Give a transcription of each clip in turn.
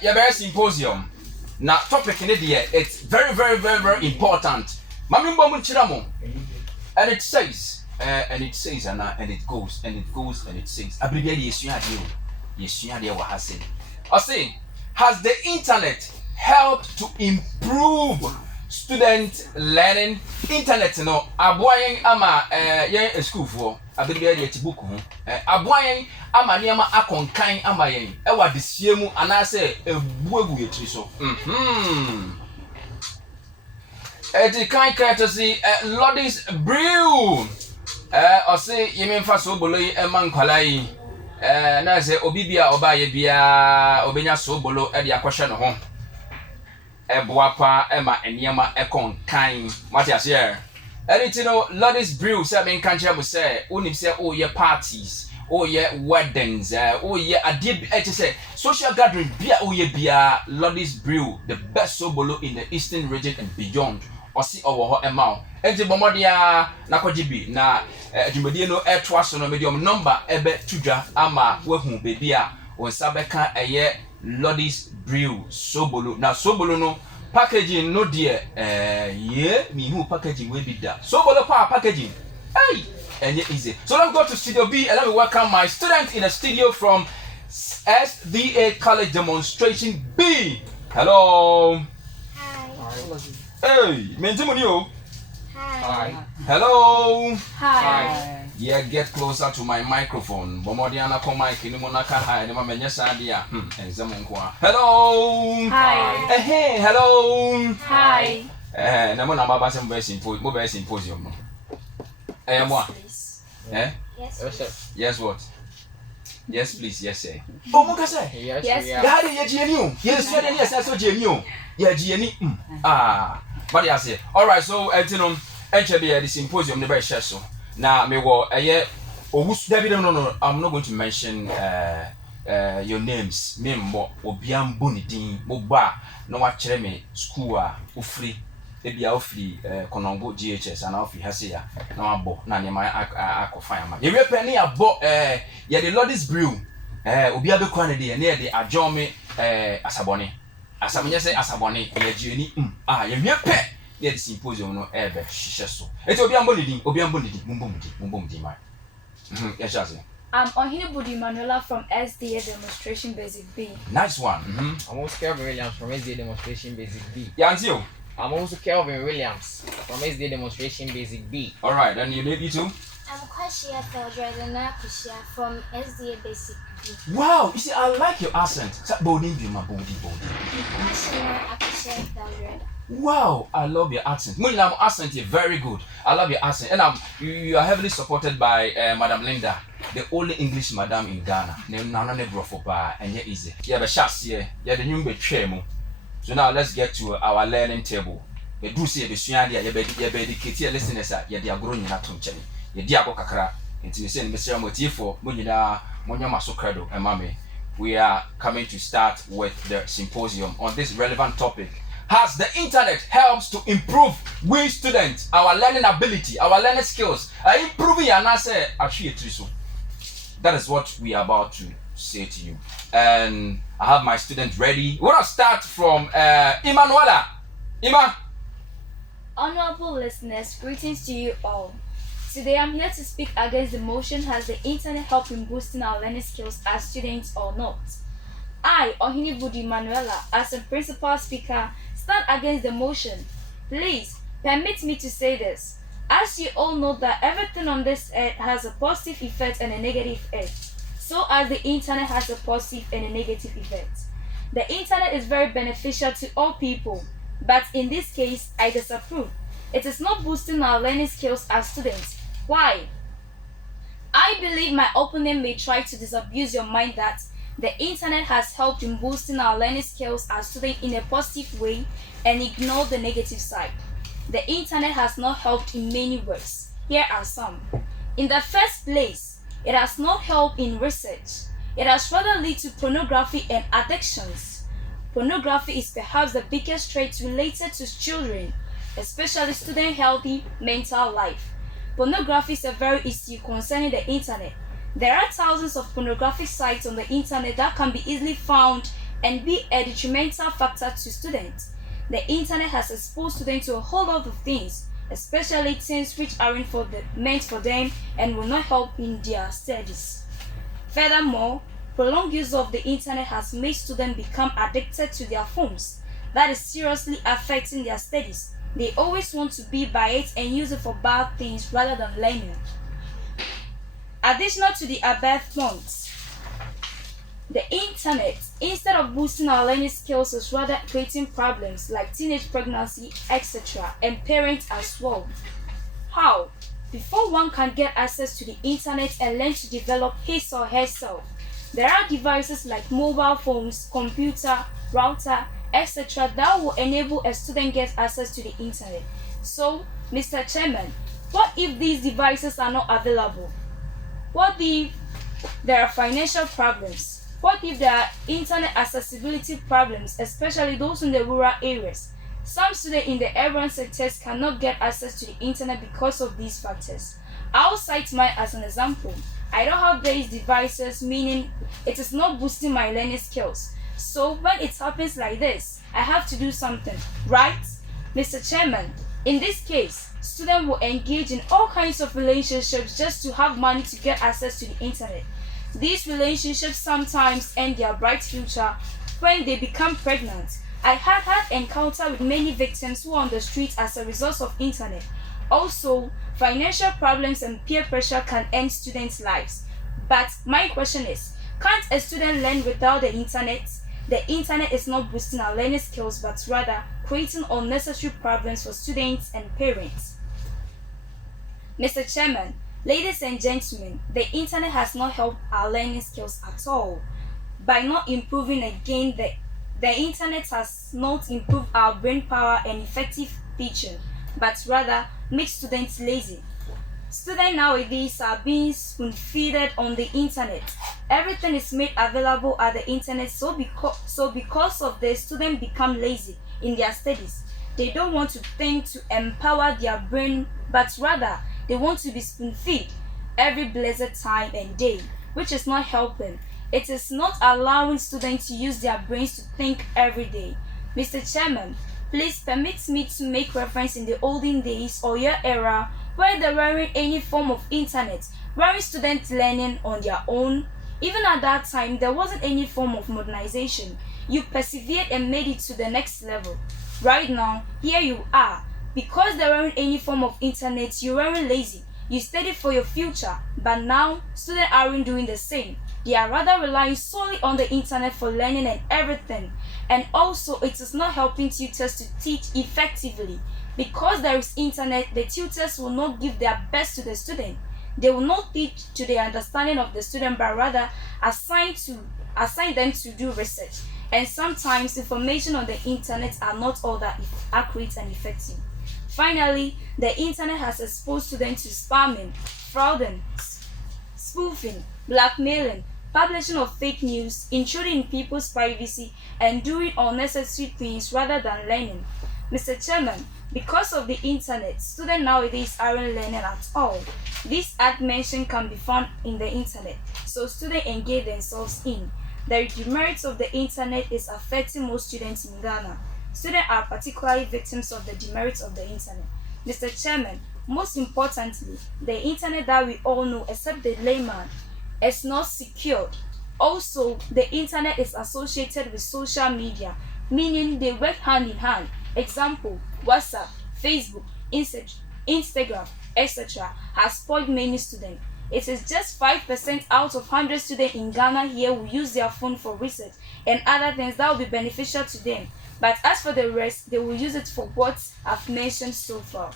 Your very symposium. Now, topic in the it's very important. Mami mbomu chiramo, and it says, and it says, and it goes, and it goes, and it says. Abribia yesuadia wa hasin. I say, has the internet helped to improve student learning? Internet no aboyen ama yen school for abribia de book ho. Aboyen ama niama akonkan ama yen e wa desie mu anase ebuegu yetri so. The kind courtesy Lordis Brew. Or say Yemenfa Sobolo man Kwalai. Na say Obibia Obaye Bia Obenya Sobolo at the Aquashan home. Boapa Emma and Yama Econ Kind Matias here. Anything Lordis Brew, Sabin Kancha will say, Unim say, oh, your parties, oh, yeah, weddings, oh, yeah, a deep say social gathering, beer, oh, yeah, beer, Lordis Brew, the best Sobolo in the eastern region and beyond. Or see our amount. Enti bomodia na kwajibi na dwumadi no etwa so no medium number ebe tudwa ama wehu bebi a won sabeka eye Lordis Brew Sobolo. Na Sobolo no packaging no de me who packaging we be that. Sobolo packaging. Hey, and easy. So let's go to Studio B and let me welcome my student in the studio from SDA College Demonstration B. Hello. Hi. Hey, Menzimunio. Hi. Hello. Hi. Yeah, get closer to my microphone. Bomodiana ko mic ni monaka hi ni mamenye sadia. Enzemunkwa. Hello. Hi. Hey, hello. Hi. Na mo na baba sem be symposium no. Mo. Yes. Yes what? Yes please, yes sir. Oh mo ka say. Yes. Daddy ye jieni. Yes, so yes so jieni. Yeah, jieni. But I say, all right. So, the symposium never share so. Now, me wo David. No. I'm not going to mention your names. Me mo obiam bonidin mo ba no wa kire me school ofri ebia ofri Konongo GHS and ofri Haseya na abo na nyema akofan ama. Ye penny abo ye the Lordis Brew obia be kwa ne de na de adjome asabone. Asamenye say asabone ye jieni ye pe ye the symposium no ebe hihye so. Eti obiambo nidin mumbomdi mai. Yes say. I'm Ohini Manuela from SDA Demonstration Basic B. Nice one. I'm also Kelvin Williams from SDA Demonstration Basic B. Yanzio. I'm also Kelvin Williams from SDA Demonstration Basic B. All right, and you too. I'm Kwashia Theodredana Kushia from SDA Basic B. Wow, you see, I like your accent. Body. Kwashia Akushia Theodred. Wow, I love your accent. Mulam accent is very good. I love your accent, and you are heavily supported by Madam Linda, the only English madam in Ghana. Nana never for bar and yet easy. Yeah, but shots here. Yeah, the new betrayal. So now let's get to our learning table. You do see the Suyandia, you be the listeners at Yadia growing in Atunchen. Ye diabo kakra nti ne se ne mesere motifo monyina monyama so credo and mame. We are coming to start with the symposium on this relevant topic. Has the internet helps to improve we students, our learning ability, our learning skills, improving and say actually so. That is what we are about to say to you. And I have my students ready. We're gonna start from Emanuela. Ima. Honorable listeners, greetings to you all. Today I'm here to speak against the motion has the internet helped in boosting our learning skills as students or not. I, Ohini Manuela, as a principal speaker, stand against the motion. Please, permit me to say this. As you all know that everything on this earth has a positive effect and a negative effect, so as the internet has a positive and a negative effect. The internet is very beneficial to all people, but in this case, I disapprove. It is not boosting our learning skills as students. Why? I believe my opponent may try to disabuse your mind that the internet has helped in boosting our learning skills as students in a positive way and ignore the negative side. The internet has not helped in many ways. Here are some. In the first place, it has not helped in research. It has rather led to pornography and addictions. Pornography is perhaps the biggest threat related to children, especially student healthy mental life. Pornography is a very issue concerning the internet. There are thousands of pornographic sites on the internet that can be easily found and be a detrimental factor to students. The internet has exposed students to a whole lot of things, especially things which aren't meant for them and will not help in their studies. Furthermore, prolonged use of the internet has made students become addicted to their phones. That is seriously affecting their studies. They always want to be by it and use it for bad things rather than learning. Additional to the above points, the internet, instead of boosting our learning skills, is rather creating problems like teenage pregnancy, etc., and parents as well. How? Before one can get access to the internet and learn to develop his or herself, there are devices like mobile phones, computer, router, etc. that will enable a student get access to the internet. So, Mr. Chairman, what if these devices are not available? What if there are financial problems? What if there are internet accessibility problems, especially those in the rural areas? Some students in the urban sectors cannot get access to the internet because of these factors. I'll cite mine as an example. I don't have these devices, meaning it is not boosting my learning skills. So when it happens like this, I have to do something, right? Mr. Chairman, in this case, students will engage in all kinds of relationships just to have money to get access to the internet. These relationships sometimes end their bright future when they become pregnant. I had encounter with many victims who are on the streets as a result of internet. Also, financial problems and peer pressure can end students' lives. But my question is, can't a student learn without the internet? The internet is not boosting our learning skills, but rather creating unnecessary problems for students and parents. Mr. Chairman, ladies and gentlemen, the internet has not helped our learning skills at all. By not improving again, the internet has not improved our brain power and effective teaching, but rather makes students lazy. Students nowadays are being spoon-fed on the internet. Everything is made available at the internet, so because of this, students become lazy in their studies. They don't want to think to empower their brain, but rather they want to be spoon-fed every blessed time and day, which is not helping. It is not allowing students to use their brains to think every day. Mr. Chairman, please permit me to make reference in the olden days or your era where there weren't any form of internet, weren't students learning on their own. Even at that time, there wasn't any form of modernization. You persevered and made it to the next level. Right now, here you are. Because there weren't any form of internet, you weren't lazy. You studied for your future, but now students aren't doing the same. They are rather relying solely on the internet for learning and everything. And also, it is not helping tutors to teach effectively. Because there is internet, the tutors will not give their best to the student. They will not teach to the understanding of the student, but rather assign them to do research. And sometimes information on the internet are not all that accurate and effective. Finally, the internet has exposed students to spamming, frauding, spoofing, blackmailing, publishing of fake news, intruding in people's privacy, and doing unnecessary things rather than learning. Mr. Chairman, because of the internet, students nowadays aren't learning at all. This ad mention can be found in the internet, so students engage themselves in. The demerits of the internet is affecting most students in Ghana. Students are particularly victims of the demerits of the internet. Mr. Chairman, most importantly, the internet that we all know, except the layman, is not secured. Also, the internet is associated with social media, meaning they work hand in hand. Example, WhatsApp, Facebook, Instagram, etc. has spoiled many students. It is just 5% out of 100 students in Ghana here who use their phone for research and other things that will be beneficial to them. But as for the rest, they will use it for what I've mentioned so far.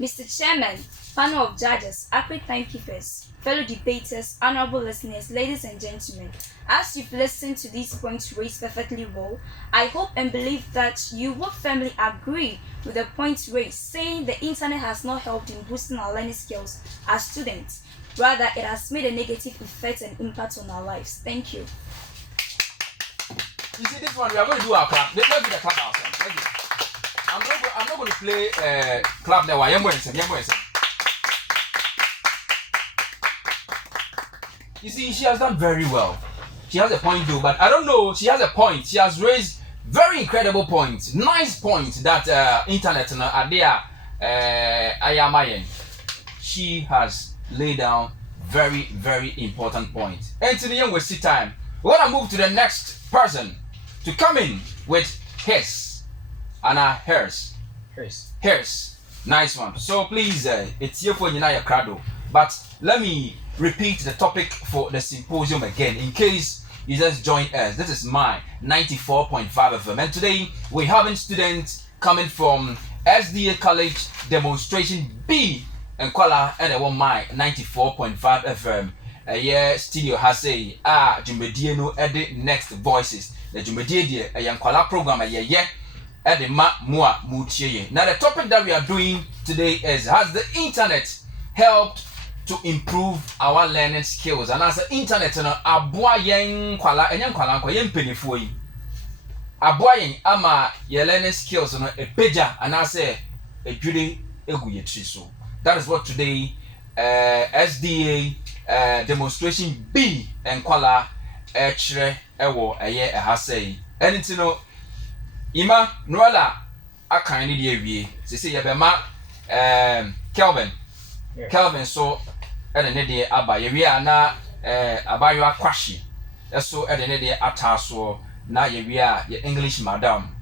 Mr. Chairman, panel of judges, accurate timekeepers, fellow debaters, honorable listeners, ladies and gentlemen, as you've listened to these points raised perfectly well, I hope and believe that you will firmly agree with the points raised, saying the internet has not helped in boosting our learning skills as students. Rather, it has made a negative effect and impact on our lives. Thank you. You see, this one, we are going to do our clap. Let's do the clap ourselves. Thank you. I'm not going to play clap there. You see, she has done very well. She has a point though, but I don't know. She has a point. She has raised very incredible points, nice points that internet are there. Ayamayen. She has laid down very important points. And to the young waste time, we want to move to the next person to come in with his and hers. Nice one. So please, it's here for your crowd. But let me repeat the topic for the symposium again in case you just joined us. This is my 94.5 FM, and today we're having students coming from SDA College Demonstration B and Kuala, and I want my 94.5 FM. Yeah, studio has a Jumedie no edit next voices. The Jumedie a young Kuala program yeah. At the Mua Muchie. Now the topic that we are doing today is, has the internet helped to improve our learning skills? And as the internet aboa yen kwala enyan kwala kwa yen penifo yi. Aboa yen ama your learning skills no epeja and I say edwure egu ye tri so. That is what today SDA demonstration B and kwala echre ewo eye ehasei. Anything Ima Noala akani di ewie. Sisi yebema Kelvin. Yeah. Kelvin so edene de aba yewia na abayo akwashi. Eso edene de ataso na yewia ye English Madam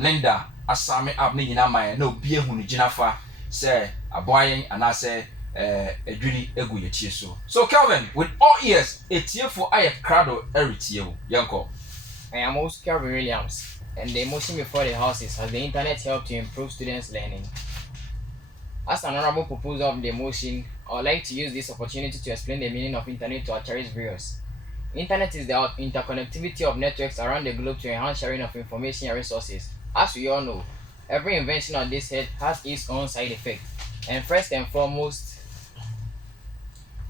Linda asame abne nyina man na obi ehu ni ginafa say aboyen ana say edwiri egu ye tie so. So Kelvin, with all ears, etie for aye crowd eritie wo. Yanko. I am also Kelvin Williams. And the motion before the houses has the internet helped to improve students' learning. As an honorable proposer of the motion, I would like to use this opportunity to explain the meaning of internet to our cherished viewers. Internet is the interconnectivity of networks around the globe to enhance sharing of information and resources. As we all know, every invention on this earth has its own side effect. And first and foremost,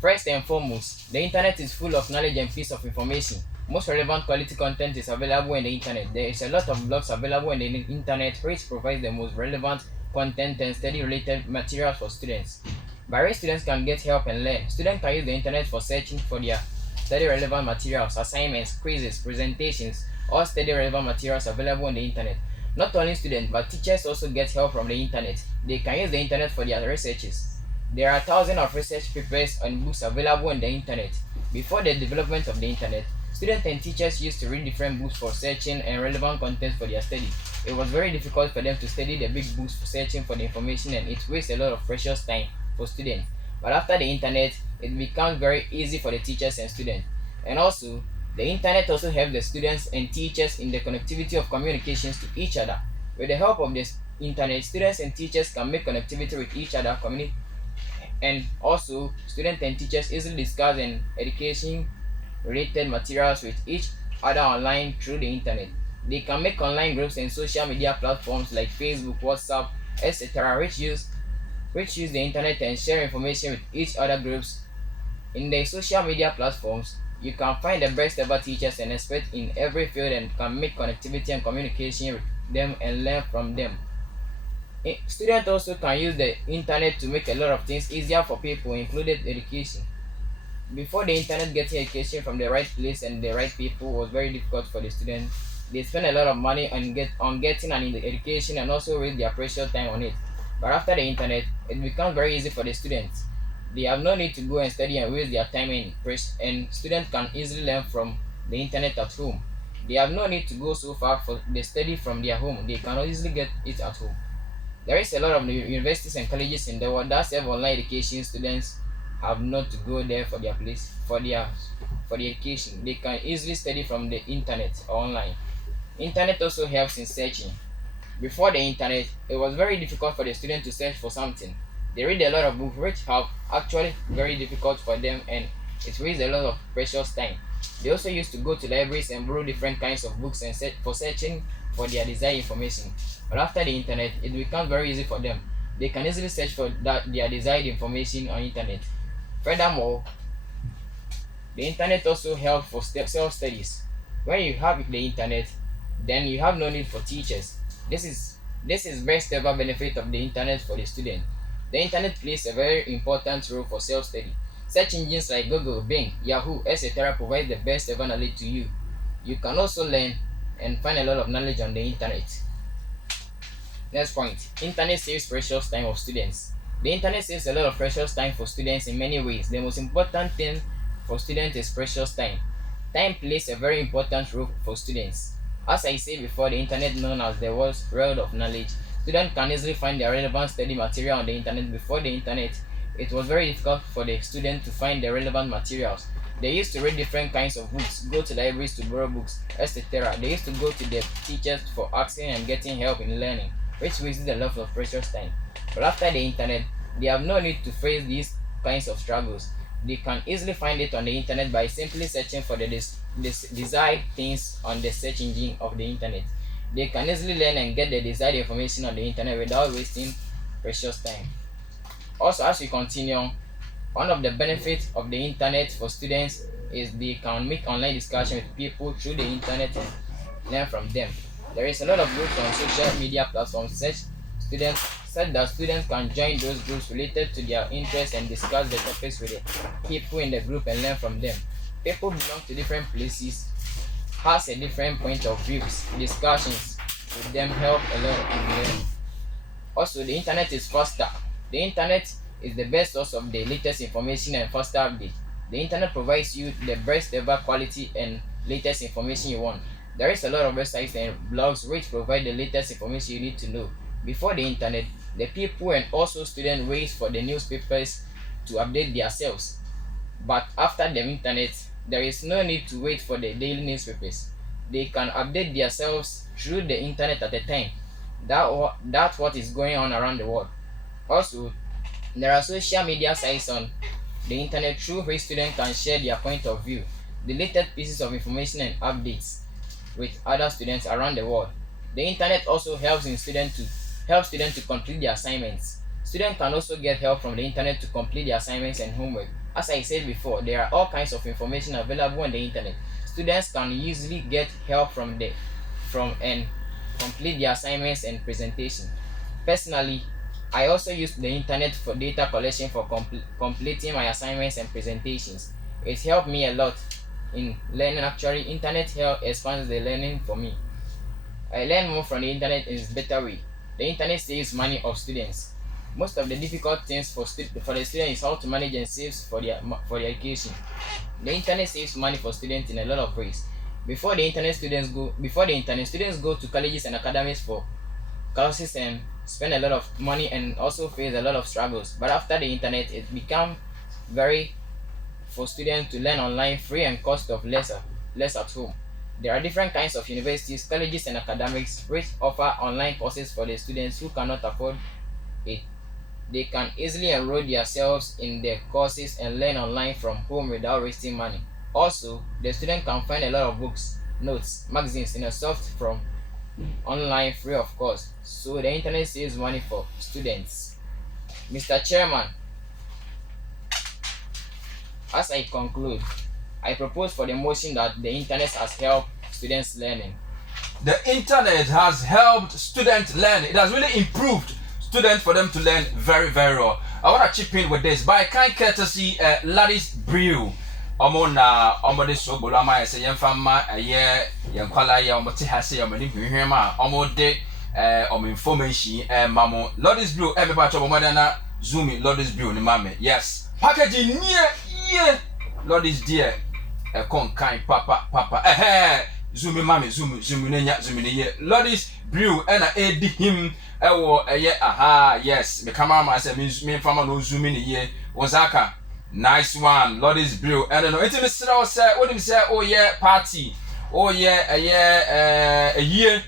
the internet is full of knowledge and piece of information. Most relevant quality content is available on the internet. There is a lot of blogs available on the internet which provides the most relevant content and study related materials for students. By which students can get help and learn. Students can use the internet for searching for their study relevant materials, assignments, quizzes, presentations, or study relevant materials available on the internet. Not only students, but teachers also get help from the internet. They can use the internet for their researches. There are thousands of research papers and books available on the internet. Before the development of the internet, students and teachers used to read different books for searching and relevant content for their study. It was very difficult for them to study the big books for searching for the information, and it wastes a lot of precious time for students. But after the internet, it becomes very easy for the teachers and students. And also, the internet also helps the students and teachers in the connectivity of communications to each other. With the help of this internet, students and teachers can make connectivity with each other, and also students and teachers easily discuss and education related materials with each other online through the internet. They can make online groups and social media platforms like Facebook, WhatsApp, etc. which use the internet and share information with each other groups. In the social media platforms, you can find the best ever teachers and experts in every field and can make connectivity and communication with them and learn from them. Students also can use the internet to make a lot of things easier for people, including education. Before the internet, getting education from the right place and the right people was very difficult for the students. They spend a lot of money on getting an education and also waste their precious time on it. But after the internet, it becomes very easy for the students. They have no need to go and study and waste their time and students can easily learn from the internet at home. They have no need to go so far for the study from their home. They can easily get it at home. There is a lot of universities and colleges in the world that serve online education. Students have not to go there for their place for the education. They can easily study from the internet or online. Internet also helps in searching. Before the internet, it was very difficult for the student to search for something. They read a lot of books which have actually very difficult for them, and it wastes a lot of precious time. They also used to go to libraries and borrow different kinds of books and searching for their desired information. But after the internet, it becomes very easy for them. They can easily search for their desired information on internet. Furthermore, the internet also helps for self-studies. When you have the internet, then you have no need for teachers. This is best ever benefit of the internet for the student. The internet plays a very important role for self-study. Search engines like Google, Bing, Yahoo, etc. provide the best ever knowledge to you. You can also learn and find a lot of knowledge on the internet. Next point, internet saves precious time of students. The internet saves a lot of precious time for students in many ways. The most important thing for students is precious time. Time plays a very important role for students. As I said before, the internet known as the world's world of knowledge. Students can easily find their relevant study material on the internet. Before the internet, it was very difficult for the student to find the relevant materials. They used to read different kinds of books, go to libraries to borrow books, etc. They used to go to their teachers for asking and getting help in learning, which wasted a lot of precious time. But after the internet, they have no need to face these kinds of struggles. They can easily find it on the internet by simply searching for the desired things on the search engine of the internet. They can easily learn and get the desired information on the internet without wasting precious time. Also, as we continue, one of the benefits of the internet for students is they can make online discussion with people through the internet and learn from them. There is a lot of groups on social media platforms such that students can join those groups related to their interests and discuss the topics with the people in the group and learn from them. People belong to different places, has a different point of views. Discussions with them help a lot in learning. Also, the internet is faster. The internet is the best source of the latest information and faster update. The internet provides you the best ever quality and latest information you want. There is a lot of websites and blogs which provide the latest information you need to know. Before the internet, the people and also students wait for the newspapers to update themselves. But after the internet, there is no need to wait for the daily newspapers. They can update themselves through the internet at a time. That's what is going on around the world. Also, there are social media sites on the internet through which students can share their point of view, the latest pieces of information and updates with other students around the world. The internet also helps students to complete their assignments. Students can also get help from the internet to complete their assignments and homework. As I said before, there are all kinds of information available on the internet. Students can easily get help from and complete their assignments and presentation. Personally, I also use the internet for data collection for completing my assignments and presentations. It helped me a lot in learning. Actually, internet help expands the learning for me. I learn more from the internet in a better way. The internet saves money of students. Most of the difficult things for the student is how to manage and save for their education. The internet saves money for students in a lot of ways. Before the internet, students go to colleges and academies for courses and spend a lot of money and also face a lot of struggles. But after the internet, it became very for students to learn online free and cost of less at home. There are different kinds of universities, colleges, and academics which offer online courses for the students who cannot afford it. They can easily enroll themselves in the courses and learn online from home without wasting money. Also, the student can find a lot of books, notes, magazines in a soft from online free of cost. So the internet saves money for students. Mr. Chairman, as I conclude, I propose for the motion that the internet has helped students learning. The internet has helped students learn. It has really improved students for them to learn very, very well. I want to chip in with this by kind courtesy Ladis Brew. Omo de so bolo ama ese yemfama ye yenkwala ye omo te hase omo ni hwehwem a omo de omo information mamo Ladis Brew everybody to omo na zoom in Ladis Brew ni mame. Yes. Packaging near Ladis dear kon kind papa zoom in mame zoom nenya zoom ni Ladis Brew and edi him ewo aha yes me cameraman say me fama no zoom in here wozaka nice one Lord's brew and no it is say what him say oh yeah party oh yeah a year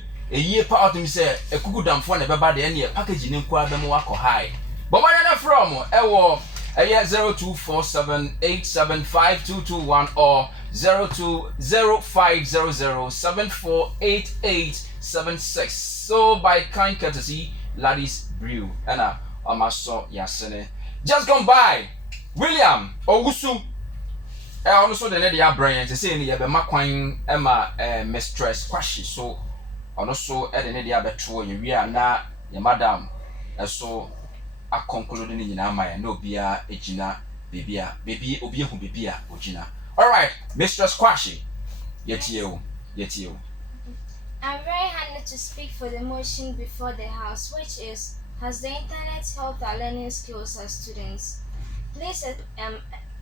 part him say a kuku damfo na beba de na package ni kwa be mo akọ high but what na from ewo 0247875221 or 020500748876 so by kind courtesy Ladies Brew and amaso yasene just gone by William Owusu also the lady brain to say ni be makwan ema mistress kwashi so also the lady abetro ye wi na ye madam so a conclude ni nyina ma no bia ejina baby obi ehu baby a ogina. All right, Mistress Kwashi. Yetio. I'm very honored to speak for the motion before the House, which is, has the internet helped our learning skills as students? Please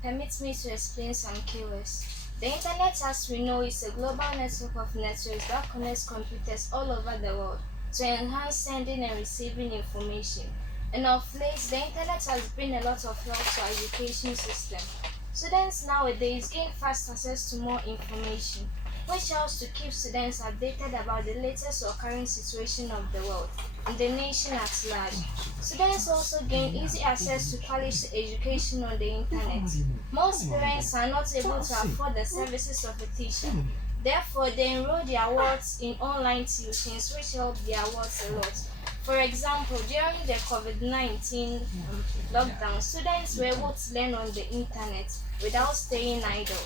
permit me to explain some keywords. The internet, as we know, is a global network of networks that connects computers all over the world to enhance sending and receiving information. And of late, the internet has bring a lot of help to our education system. Students nowadays gain fast access to more information, which helps to keep students updated about the latest or current situation of the world and the nation at large. Students also gain easy access to quality education on the internet. Most parents are not able to afford the services of a teacher. Therefore, they enroll their wards in online tuitions, which help their wards a lot. For example, during the COVID-19 lockdown, students were able to learn on the internet without staying idle.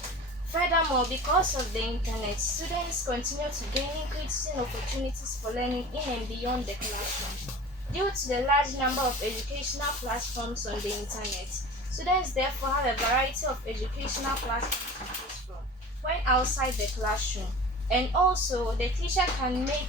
Furthermore, because of the internet, students continue to gain increasing opportunities for learning in and beyond the classroom. Due to the large number of educational platforms on the internet, students therefore have a variety of educational platforms to choose from when outside the classroom. And also, the teacher can make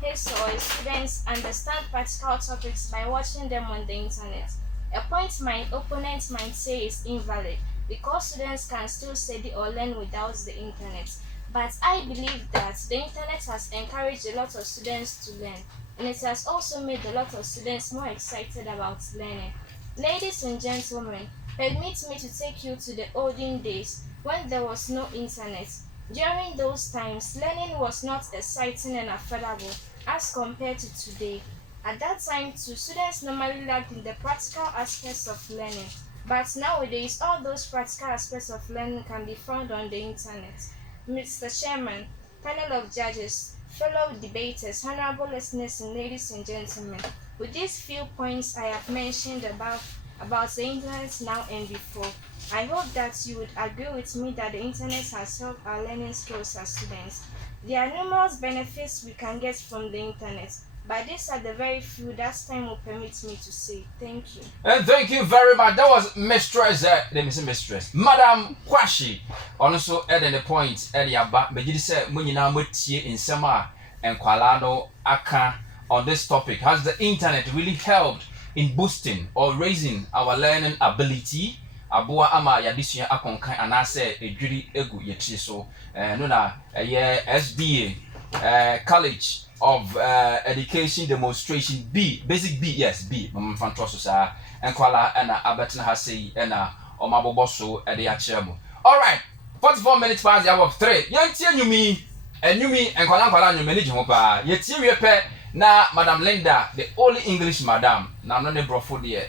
his or his students understand practical topics by watching them on the internet. A point my opponents might say is invalid because students can still study or learn without the internet. But I believe that the internet has encouraged a lot of students to learn, and it has also made a lot of students more excited about learning. Ladies and gentlemen, permit me to take you to the olden days when there was no internet. During those times, learning was not exciting and affordable as compared to today. At that time, too, students normally lacked in the practical aspects of learning. But nowadays, all those practical aspects of learning can be found on the internet. Mr. Chairman, panel of judges, fellow debaters, honorable listeners, and ladies and gentlemen, with these few points I have mentioned about the internet now and before, I hope that you would agree with me that the internet has helped our learning skills as students. There are numerous benefits we can get from the internet, but these are the very few that time will permit me to say. Thank you. And thank you very much. That was Mistress, Madam Kwashi. Also, adding the point, but you said, Munina Mutie in Sama and Kwalano Aka on this topic. Has the internet really helped in boosting or raising our learning ability? Abua ama yadisuya akonkan anase ejuri egu yechi so nuna SDA College of Education Demonstration B, basic B, yes, B. Fantoso sa enkwala na abetina ha sei na omaboboso e de ya chemu. All right, 44 minutes past the hour of 3. Yantie nyumi enkwala nyumi ni ho pa. Yetie wie pe na Madam Linda, the only English madam. Na no ne brofo de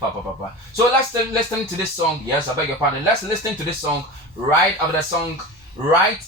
papa. So let's listen to this song. Yes, I beg your pardon. Let's listen to this song right after the song. Right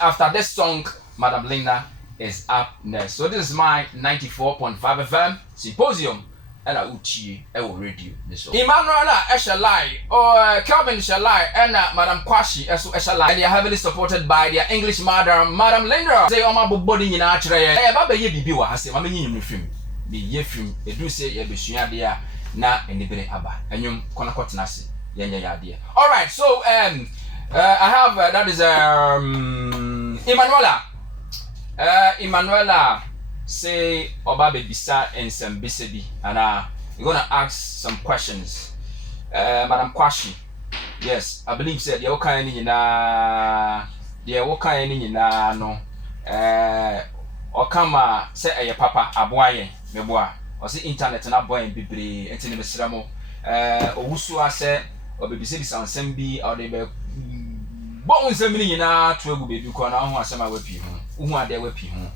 after this song, Madam Linda is up next. So this is my 94.5 FM Symposium. And I uchi will radio this show. Emmanuela Eshalai or Calvin Shalai and Madam Kwashi Eshalai. And they are heavily supported by their English madam, Madam Linda. Say, oh my body in archery. Hey, Baba, you be I say, Mamma, you film. Be ye film, a do say, a bishia dear, na and the bere abba. And you conacot nasi, yanya dear. All right, so I have that is Emmanuela say Obabe Bisa and some Bisebi, and we're gonna ask some questions. Madam Kwashi, yes, I believe said the Okaini na no Okama say a papa aboye meboa or say internet na boy bibre entini besramo owusu ase Obabe san sembi or de be bon semini nyina to egu bebi ko na ho asema wapi ho uhu ade wapi ho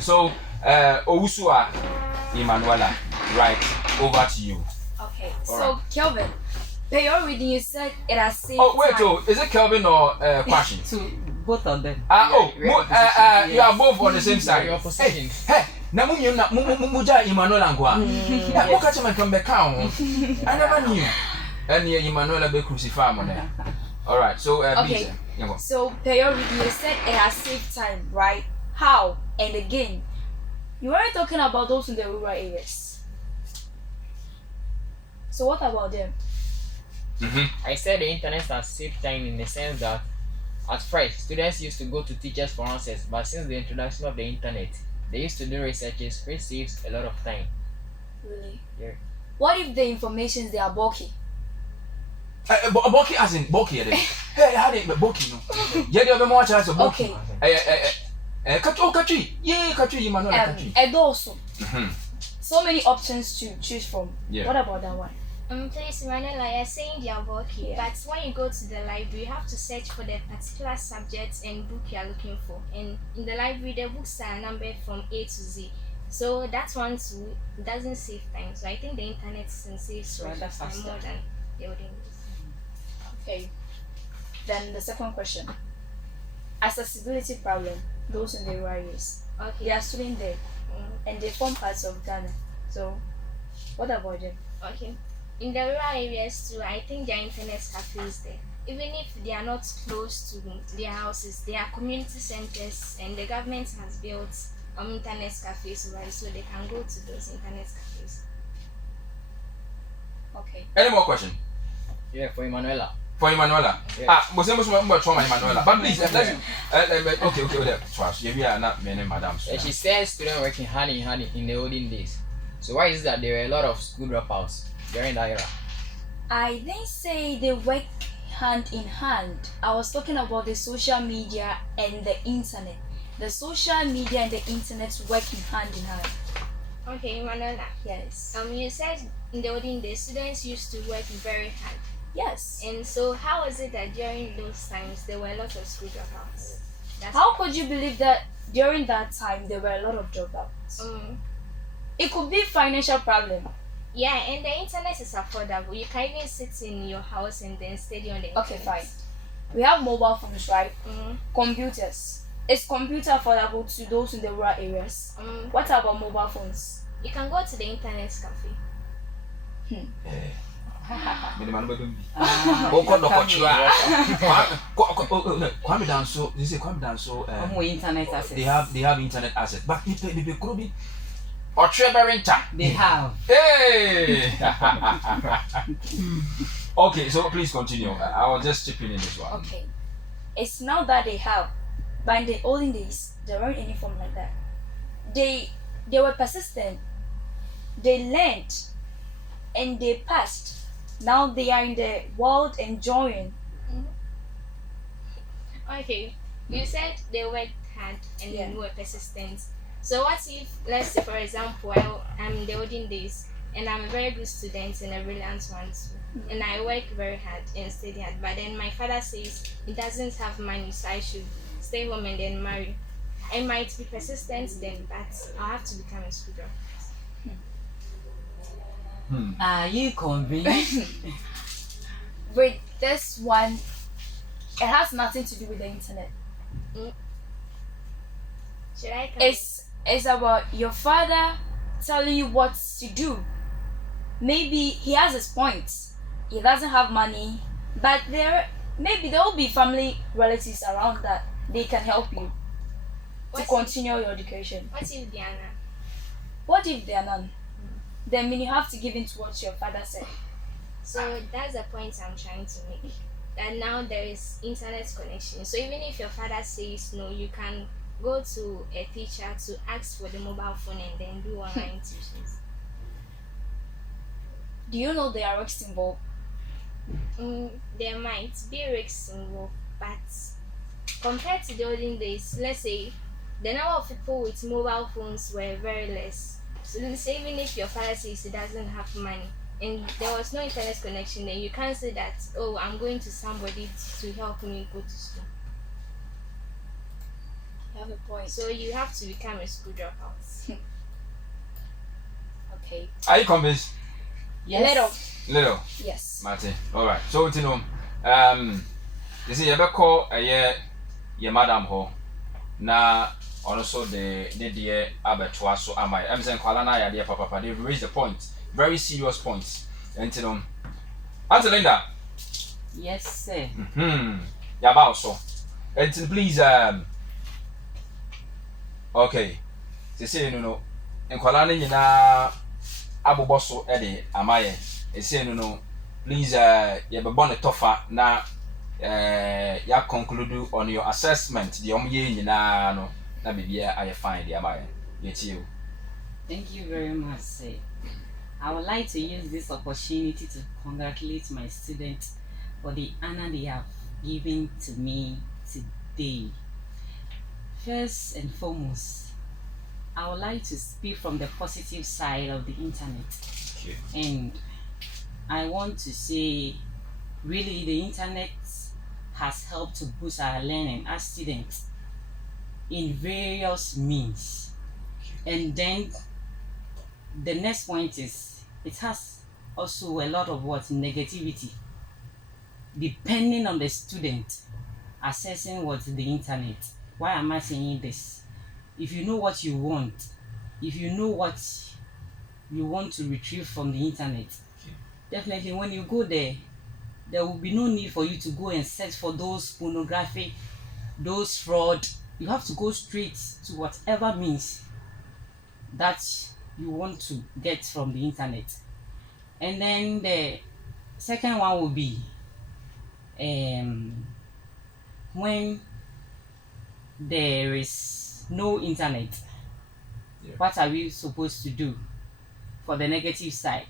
so Owusua Emmanuela, right, over to you. Okay, all so right. Kelvin, per your reading you said it has saved time. Is it Kelvin or Kwashi? So both of them. You are both on the same side. Your position. Hey, na muja Emmanuela ngwa. Na muka chama kambe kawo. I never knew. And Emmanuela be crucified on there. All right, so okay. So per your reading you said it has saved time, right? How? And again, you weren't talking about those in the rural areas. So what about them? I said the internet has saved time in the sense that at first students used to go to teachers for answers, but since the introduction of the internet, they used to do researches, which saves a lot of time. Really? Yeah. What if the informations they are bulky? Bulky as in bulky. Hey, how they bulky no? Yeah, they have more chance of bulky. Katri. Yeah, Katri, Emmanuel Katri. And also, so many options to choose from. Yeah. What about that one? Please, Manuela, you're saying they are bulky, Yeah. but when you go to the library, you have to search for the particular subject and book you are looking for. And in the library, the books are numbered from A to Z. So that one too doesn't save time. So I think the internet saves Rather time faster. more than the olden days. Okay. Then the second question. Accessibility problem. Those in the rural areas. Okay. They are students there, and they form parts of Ghana. So, what about them? Okay. In the rural areas too, I think their internet cafes there. Even if they are not close to their houses, they are community centers, and the government has built internet cafes, right? So they can go to those internet cafes. Okay. Any more question Yeah, for Emanuela. for Emanuela? Yeah. Was trauma Emanuela? But please, let's okay. Trust. Yeah, we are not many madam. She says students working hand in hand in the olden days. So why is it that there were a lot of school dropouts during that era? I didn't say they work hand in hand. I was talking about the social media and the internet. The social media and the internet working hand in hand. Okay, Manuela. Yes. You said in the olden days students used to work very hard. Yes. And so how is it that during those times there were a lot of school dropouts? How could you believe that during that time there were a lot of dropouts? It could be financial problem. Yeah, and the internet is affordable. You can even sit in your house and then study on the internet. Okay, fine. We have mobile phones, right? Computers. Is computer affordable to those in the rural areas? What about mobile phones? You can go to the internet cafe. Kwame Danso, this is Kwame Danso. Internet access. They have internet access, but they could be or Treberenta. They have. Hey. Okay, so please continue. I was just chipping in this one. Okay. It's not that they have, but in the olden days there weren't any form like that. They were persistent. They learned and they passed. Now they are in the world enjoying. Okay, you said they worked hard and Yeah. were persistent. So what if, let's say for example, I'm in the olden days and I'm a very good student and a brilliant one too, and I work very hard and study hard, but then my father says he doesn't have money, so I should stay home and then marry. I might be persistent then, but I'll have to become a school dropout. Are you convinced? With this one, it has nothing to do with the internet. Should I come? It's about your father telling you what to do. Maybe he has his points. He doesn't have money, but there will be family relatives around that they can help you to continue your education. What if Diana? What if there are none? Then you have to give in to what your father said. So that's the point I'm trying to make. That now there is internet connection. So even if your father says no, you can go to a teacher to ask for the mobile phone and then do online tuitions. Do you know there are risks involved? There might be risks involved, but compared to the olden days, let's say the number of people with mobile phones were very less. So let's say even if your father says he doesn't have money and there was no internet connection, then you can't say that, oh, I'm going to somebody to help me go to school. You have a point. So you have to become a school dropout. Okay. Are you convinced? Yes. Little. Yes. Martin. All right. So you know, you see, you ever call your madam ho na also the dear abattoir so am I. I'm saying Kuala ya dear papa. They've raised the point, very serious points. And you know, Auntie Linda. Yes, sir. Yeah, about so. And please okay. You see, you know, in Kuala nyina aboboso e de amaye. say no please you be born a tougher na ya conclude on your assessment the ye nyina no na bibia I find the am you. Thank you very much, sir. I would like to use this opportunity to congratulate my students for the honor they have given to me today. First and foremost, I would like to speak from the positive side of the internet. Okay. And I want to say, really, the internet has helped to boost our learning as students in various means. And then the next point is it has also a lot of what negativity, depending on the student accessing what the internet. Why am I saying this? If you know what you want, if you know what you want to retrieve from the internet, definitely when you go there, there will be no need for you to go and search for those pornography, those fraud. You have to go straight to whatever means that you want to get from the internet. And then the second one will be when there is no internet, what are we supposed to do for the negative side?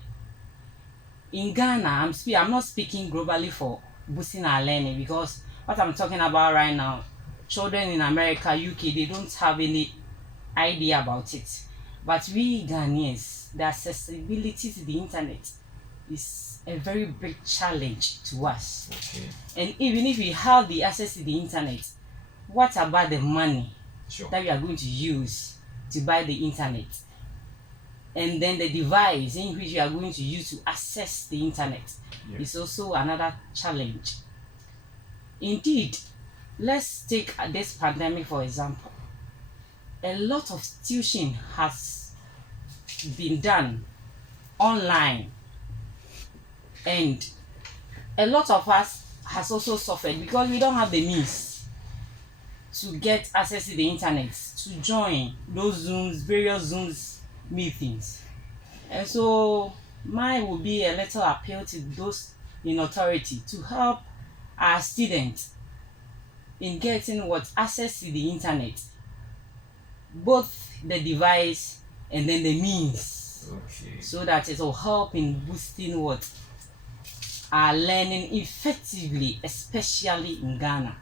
In Ghana, I'm not speaking globally for boosting our learning, because what I'm talking about right now, children in America, UK, they don't have any idea about it. But we Ghanaians, the accessibility to the internet is a very big challenge to us. Okay. And even if we have the access to the internet, what about the money that we are going to use to buy the internet? And then the device in which we are going to use to access the internet is also another challenge. Indeed, let's take this pandemic for example. A lot of tuition has been done online, and a lot of us has also suffered because we don't have the means to get access to the internet to join those various Zooms meetings. And so mine will be a little appeal to those in authority to help our students in getting what access to the internet, both the device and then the means, so that it will help in boosting what our learning effectively, especially in Ghana.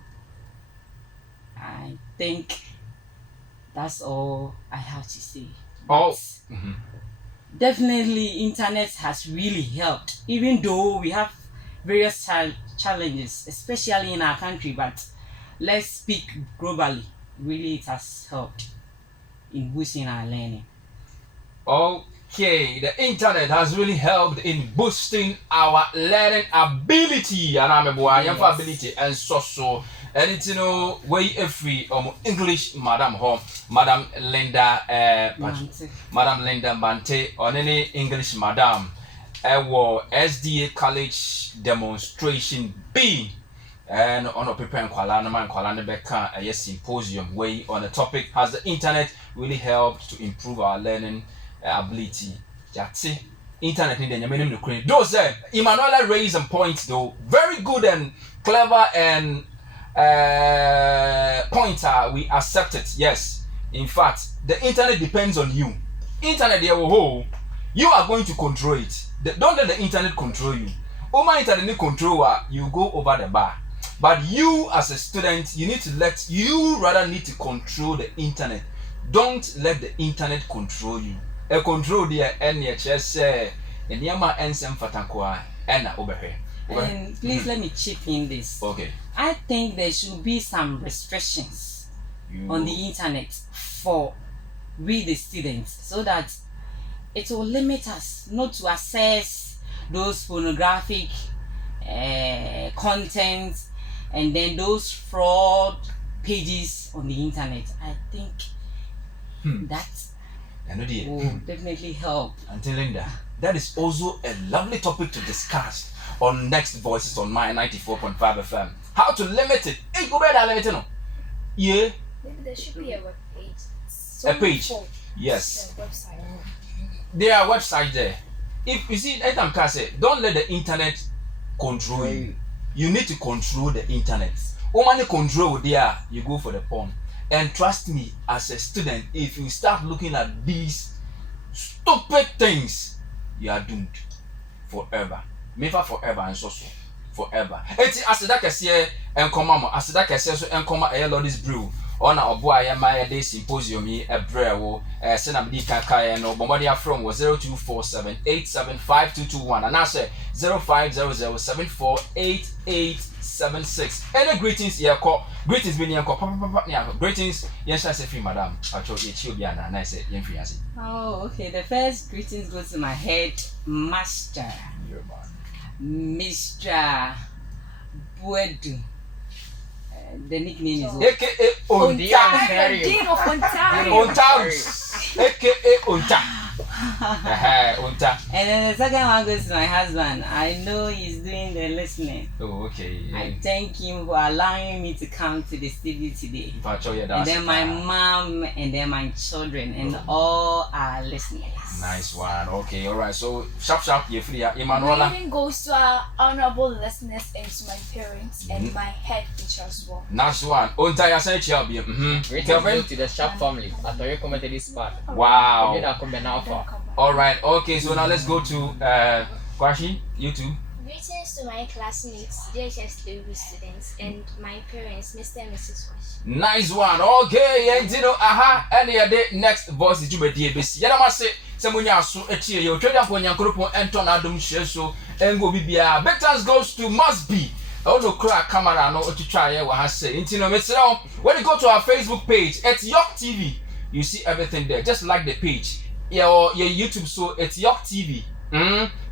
I think that's all I have to say. Definitely internet has really helped, even though we have various challenges, especially in our country, but let's speak globally. Really, it has helped in boosting our learning. Okay, the internet has really helped in boosting our learning ability, and I'm ability and so and it's way free English Madam Linda Madam Linda Mante on any English Madam SDA college demonstration B. And on a paper and Kuala Beka a symposium way on the topic, has the internet really helped to improve our learning ability? Yati internet in the minimum Ukraine. Those Emanuela raised some points though, very good and clever and pointer. We accept it. Yes, in fact, the internet depends on you. Internet you are going to control it. Don't let the internet control you. My internet controller, you go over the bar. But you as a student, you need to control the internet. Don't let the internet control you. A control there NHS and Yama Ensem Fatakwa and Oberhe. And please let me chip in this. Okay. I think there should be some restrictions on the internet for we the students, so that it will limit us not to access those pornographic content and then those fraud pages on the internet. I think that will definitely help. Until Linda, that is also a lovely topic to discuss on Next Voices on My9.45 FM. How to limit it? Hey, go better limit it, no? Yeah. Maybe there should be a web page. A page. Yes. The website. There are websites there. if you see, anytime I say, don't let the internet control you. You need to control the internet. Only control there, you go for the porn. And trust me, as a student, if you start looking at these stupid things, you are doomed forever. Never forever and so forever. It's as that can say and come as that can say so and come a lot this brew. On our boy my day symposium a brew send a big kaka no bombardia from was 0247875221 and I say 0500748876. Any greetings here call greetings being your papa greetings yes I say free madam I told you she'll be an I say yen free. Oh, okay. The first greetings go to my head master, Mr. Buedu. The nickname is AKA Onta. Dean of Ontario. Onta. AKA Onta. Onta. And then the second one goes to my husband. I know he's doing the listening. Oh, okay. I thank him for allowing me to come to the studio today. And then my mom, and then my children, and all our listeners. Nice one. Okay, all right. So sharp, you free, Emanuela. Greeting goes to our honorable listeners and to my parents and my head teacher as well. Nice one. Onta, I say child be. Greetings go to the Sharp family. After you commented this part. Wow. You come back now for. All right. Okay. So now let's go to Kwashi. You too. Greetings to my classmates, JHS Lewy students, and my parents, Mr. and Mrs. Wash. Nice one. Okay. And you know, any other next voice is you be DBC. Yana must say. Semunya so etie yo tweda po nyankropo ento na adom hye so engo bibia big thanks goes to must be no crack camera no otwitwa ye wa ha say intino mesra when you go to our Facebook page it's York TV you see everything there just like the page your YouTube so it's York TV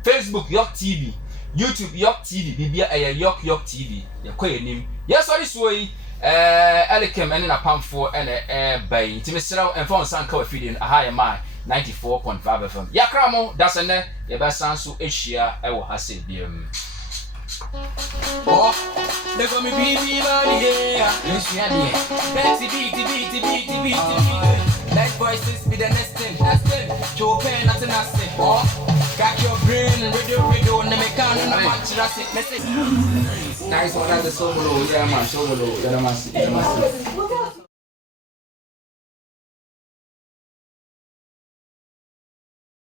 Facebook York TV YouTube York TV bibia York TV ye kwayenim yes sorry so yi elikem ene na pamfo ene bay intimo mesra enfo sanka wa feeding aha ye mai 94.5 FM. Yakramo, that's a net, the best answer Asia, I will have said, Oh, they got me BB body here. Yes, we are here. Betsy beat. Like voices be the next thing. Joe Pen, that's a nasty. Oh, got your brain and radio, and the mechanic, and the match, that's it. nice one, that's the solo, yeah, man, solo, yeah, man.